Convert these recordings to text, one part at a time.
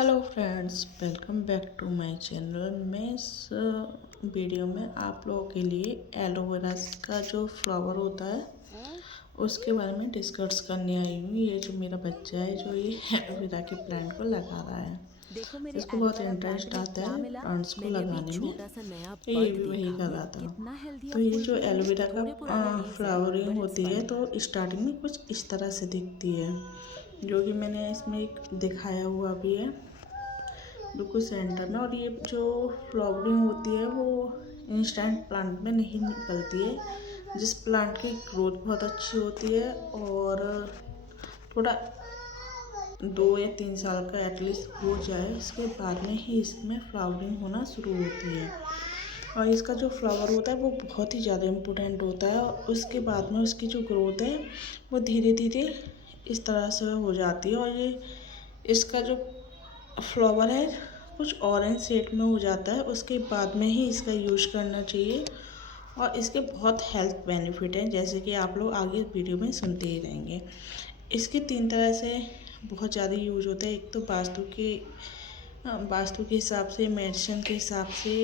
Hello friends, welcome back to my channel. मैं इस video में आप लोगों के लिए एलोवेरा का जो फ्लावर होता है उसके बारे में डिस्कस करने आई हूँ। ये जो मेरा बच्चा है जो ये एलोवेरा के प्लांट को लगा रहा है, देखो मेरे इसको बहुत एलोवेरा प्लांट इंटरेस्ट में आता क्या है मिला। प्लांट्स को मैंने अभी लगाने में। छोटा सा नया तो ये पट भी वही देखा। कर रहा था। कितना हेल्दी तो और ये फुल जो किया है। एलोवेरा थोड़े पुराने का लीव्स हैं फ्लावरिंग बट इट्स होती है फाइन। तो स्टार्टिंग में कुछ इस तरह से दिखती है, जो कि मैंने इसमें एक दिखाया हुआ भी है बिल्कुल सेंटर में। और ये जो फ्लावरिंग होती है वो इंस्टेंट प्लांट में नहीं निकलती है। जिस प्लांट की ग्रोथ बहुत अच्छी होती है और थोड़ा 2 या 3 साल का एटलीस्ट हो जाए, इसके बाद में ही इसमें फ्लावरिंग होना शुरू होती है। और इसका जो फ्लावर होता है वो बहुत ही ज़्यादा इम्पोर्टेंट होता है। और उसके बाद में उसकी जो ग्रोथ है वो धीरे धीरे इस तरह से हो जाती है। और ये इसका जो फ्लावर है कुछ ऑरेंज शेड में हो जाता है, उसके बाद में ही इसका यूज़ करना चाहिए। और इसके बहुत हेल्थ बेनिफिट हैं, जैसे कि आप लोग आगे वीडियो में सुनते ही रहेंगे। इसके 3 तरह से बहुत ज़्यादा यूज होता है। एक तो वास्तु के हिसाब से, मेडिसिन के हिसाब से।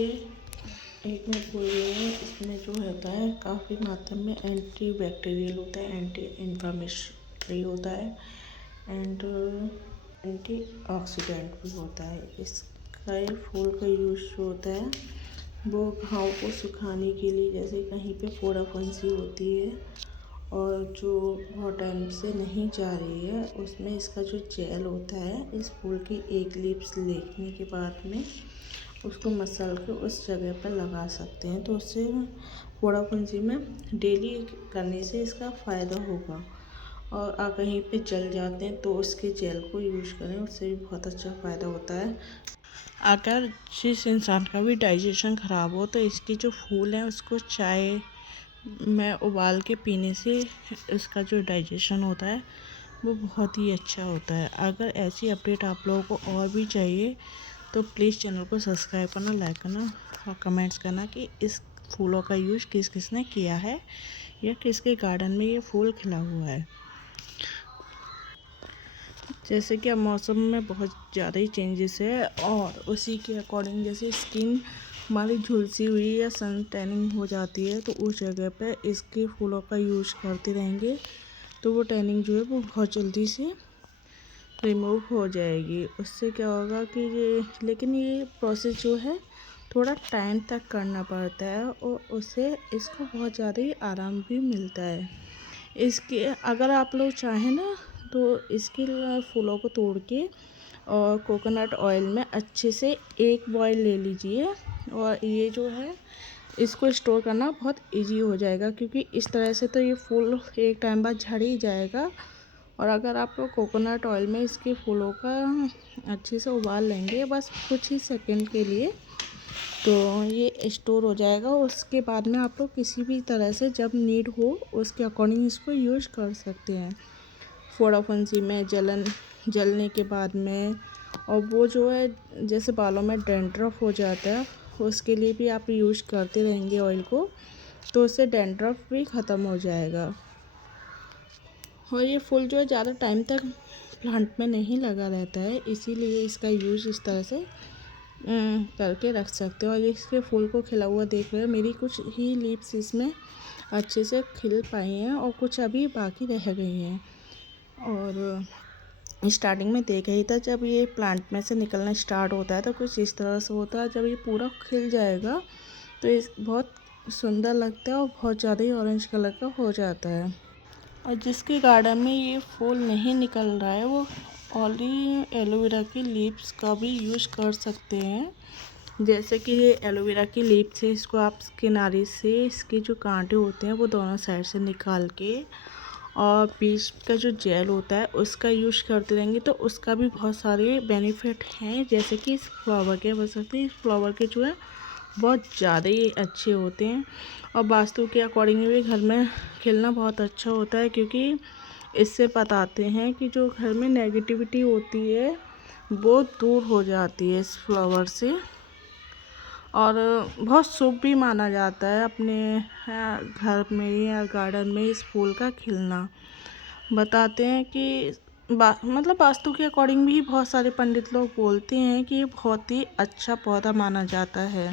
एक में बोल रही हूँ, इसमें जो होता है काफ़ी मात्रा में एंटी बैक्टीरियल होता है, एंटी इन्फ्लामेटरी होता है एंड एंटी ऑक्सीडेंट भी होता है। इसका ये फूल का यूज जो होता है वो घाव को सुखाने के लिए, जैसे कहीं पे फोड़ा फुंसी होती है और जो बहुत टाइम से नहीं जा रही है, उसमें इसका जो जेल होता है इस फूल की एक लीव्स लेने के बाद में उसको मसल के उस जगह पर लगा सकते हैं। तो उससे फोड़ा फुंसी में डेली करने से इसका फ़ायदा होगा। और कहीं पे जल जाते हैं तो उसके जेल को यूज करें, उससे भी बहुत अच्छा फ़ायदा होता है। अगर जिस इंसान का भी डाइजेशन ख़राब हो तो इसकी जो फूल है उसको चाय में उबाल के पीने से इसका जो डाइजेशन होता है वो बहुत ही अच्छा होता है। अगर ऐसी अपडेट आप लोगों को और भी चाहिए तो प्लीज़ चैनल को सब्सक्राइब करना, लाइक करना और कमेंट्स करना कि इस फूलों का यूज़ किस किस ने किया है या किसके गार्डन में ये फूल खिला हुआ है। जैसे कि अब मौसम में बहुत ज़्यादा ही चेंजेस है और उसी के अकॉर्डिंग जैसे स्किन हमारी झुलसी हुई या सन टैनिंग हो जाती है तो उस जगह पे इसके फूलों का यूज़ करते रहेंगे तो वो टैनिंग जो है वो बहुत जल्दी से रिमूव हो जाएगी। उससे क्या होगा कि लेकिन ये प्रोसेस जो है थोड़ा टाइम तक करना पड़ता है और उससे इसको बहुत ज़्यादा ही आराम भी मिलता है। इसके अगर आप लोग चाहें ना तो इसके फूलों को तोड़ के और कोकोनट ऑयल में अच्छे से एक बॉयल ले लीजिए। और ये जो है इसको स्टोर करना बहुत इजी हो जाएगा, क्योंकि इस तरह से तो ये फूल एक टाइम बाद झड़ ही जाएगा। और अगर आप लोग कोकोनट ऑयल में इसके फूलों का अच्छे से उबाल लेंगे बस कुछ ही सेकंड के लिए, तो ये स्टोर हो जाएगा। उसके बाद में आप लोग किसी भी तरह से जब नीड हो उसके अकॉर्डिंग इसको यूज कर सकते हैं। फोड़ा फुंसी में, जलने के बाद में, और वो जो है जैसे बालों में डैंड्रफ हो जाता है उसके लिए भी आप यूज करते रहेंगे ऑयल को, तो उससे डैंड्रफ भी ख़त्म हो जाएगा। और ये फूल जो है ज़्यादा टाइम तक प्लांट में नहीं लगा रहता है, इसीलिए इसका यूज़ इस तरह से करके रख सकते हो। और इसके फूल को खिला हुआ देख रहे हो, मेरी कुछ ही लीव्स इसमें अच्छे से खिल पाई हैं और कुछ अभी बाकी रह गई हैं। और स्टार्टिंग में देखा ही था, जब ये प्लांट में से निकलना स्टार्ट होता है तो कुछ इस तरह से होता है। जब ये पूरा खिल जाएगा तो इस बहुत सुंदर लगता है और बहुत ज़्यादा ही ऑरेंज कलर का हो जाता है। और जिसके गार्डन में ये फूल नहीं निकल रहा है वो ऑनली एलोवेरा की लीव्स का भी यूज़ कर सकते हैं। जैसे कि ये एलोवेरा की लीव्स है, इसको आप किनारे से इसके जो कांटे होते हैं वो दोनों साइड से निकाल के और बीच का जो जेल होता है उसका यूज़ करते रहेंगे तो उसका भी बहुत सारे बेनिफिट हैं। जैसे कि इस फ्लावर के बस सकते इस फ्लावर के जो है बहुत ज़्यादा ही अच्छे होते हैं। और वास्तु के अकॉर्डिंग भी घर में खिलना बहुत अच्छा होता है, क्योंकि इससे बताते हैं कि जो घर में नेगेटिविटी होती है वो दूर हो जाती है इस फ्लावर से। और बहुत शुभ भी माना जाता है अपने घर में या गार्डन में इस फूल का खिलना। बताते हैं कि मतलब वास्तु के अकॉर्डिंग भी बहुत सारे पंडित लोग बोलते हैं कि ये बहुत ही अच्छा पौधा माना जाता है।